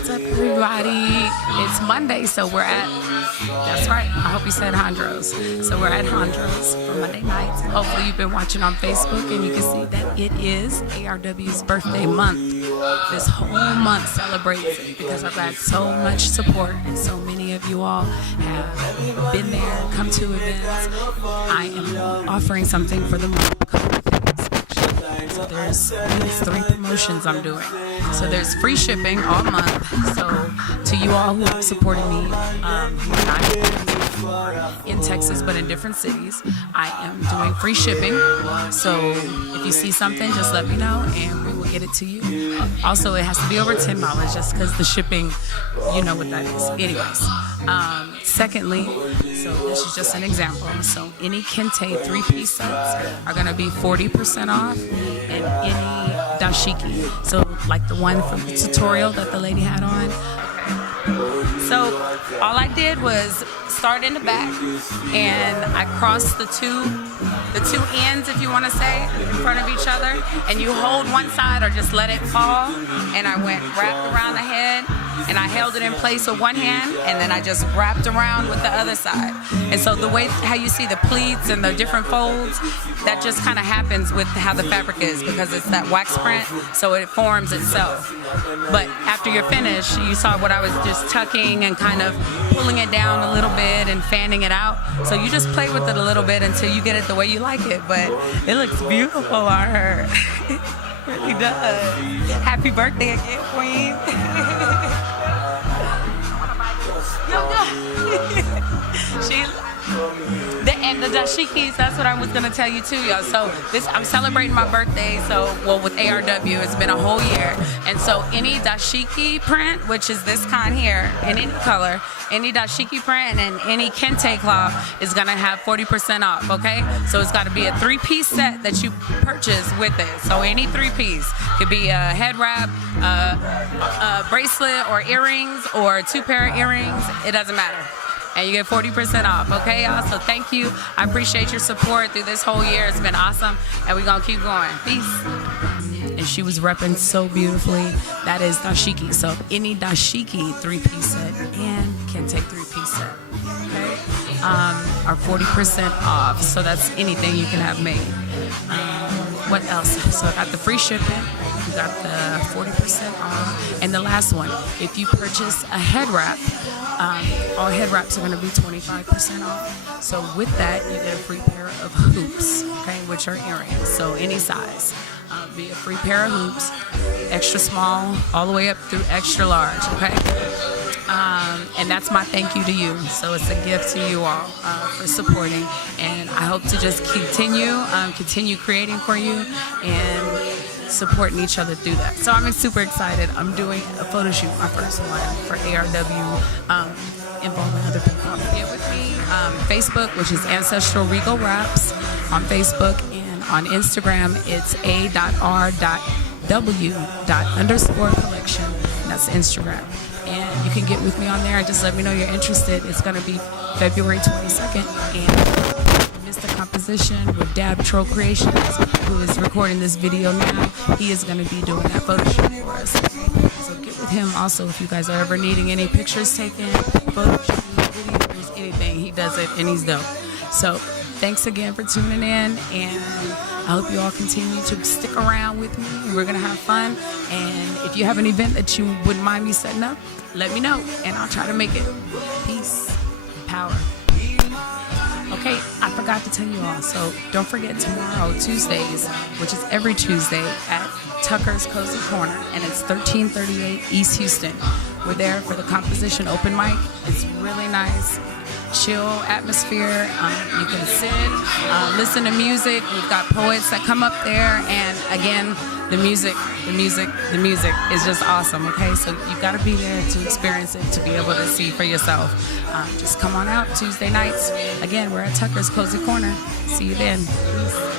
What's up, everybody? It's Monday, so we're at, that's right, I hope you said Hondros. So we're at Hondros for Monday nights. Hopefully you've been watching on Facebook and you can see that it is A.R.W.'s birthday month. This whole month celebrates it because I've had so much support and so many of you all have been there, come to events. I am offering something for the month. So there's 3 promotions I'm doing. So there's free shipping all month. So to you all who have supported me, not in Texas but in different cities, I am doing free shipping. So if you see something, just let me know and we will get it to you. Also, it has to be over $10 just because the shipping, you know what that is. Anyways, secondly, so this is just an example. So any Kente 3-piece sets are going to be 40% off, and any dashiki. So like the one from the tutorial that the lady had on. So all I did was start in the back, and I crossed the two ends, if you want to say, in front of each other, and you hold one side or just let it fall, and I went wrapped around the head, and I held it in place with one hand, and then I just wrapped around with the other side. And so the way how you see the pleats and the different folds, that just kind of happens with how the fabric is, because it's that wax print, so it forms itself. But after you're finished, you saw what I was just tucking and kind of pulling it down a little bit and fanning it out. So you just play with it a little bit until you get it the way you like it. But it looks beautiful on her. It really does. Happy birthday again, Queen. And the dashikis, that's what I was gonna tell you too, y'all. So I'm celebrating my birthday, with A.R.W. it's been a whole year. And so any dashiki print, which is this kind here, in any color, any dashiki print and any kente cloth is gonna have 40% off, okay? So it's gotta be a 3-piece set that you purchase with it. So any 3-piece, could be a head wrap, a bracelet or earrings, or 2 pair of earrings, it doesn't matter. And you get 40% off, okay, y'all? So thank you. I appreciate your support through this whole year. It's been awesome, and we're going to keep going. Peace. And she was repping so beautifully. That is dashiki. So any dashiki 3-piece set and kente 3-piece set, okay, are 40% off. So that's anything you can have made. What else? So I got the free shipping. You got the 40% off. And the last one, if you purchase a head wrap, all head wraps are going to be 25% off. So with that, you get a free pair of hoops, okay, which are earrings. So any size. Be a free pair of hoops, extra small, all the way up through extra large, okay? And that's my thank you to you. So it's a gift to you all for supporting. And I hope to just continue creating for you and supporting each other through that. So I'm super excited. I'm doing a photo shoot, my first one for A.R.W. Involving other people. Get with me. Facebook, which is Ancestral Regal Wraps on Facebook, and on Instagram, it's A.R.W._collection. That's Instagram. And you can get with me on there and just let me know you're interested. It's going to be February 22nd. And Mr. Composition with Dab Troll Creations, who is recording this video now. He is going to be doing that photo shoot for us. So get with him also if you guys are ever needing any pictures taken, photo shoots, videos, anything. He does it and he's dope. So thanks again for tuning in, and I hope you all continue to stick around with me. We're going to have fun. And if you have an event that you wouldn't mind me setting up, let me know, and I'll try to make it. Peace and power. Okay, I forgot to tell you all. So don't forget tomorrow, Tuesdays, which is every Tuesday at Tucker's Cozy Corner, and it's 1338 East Houston. We're there for the composition open mic. It's really nice. Chill atmosphere. You can sit, listen to music. We've got poets that come up there, and again, the music is just awesome. Okay, so you've got to be there to experience it, to be able to see for yourself. Just come on out Tuesday nights. Again, we're at Tucker's Cozy Corner. See you then. Peace.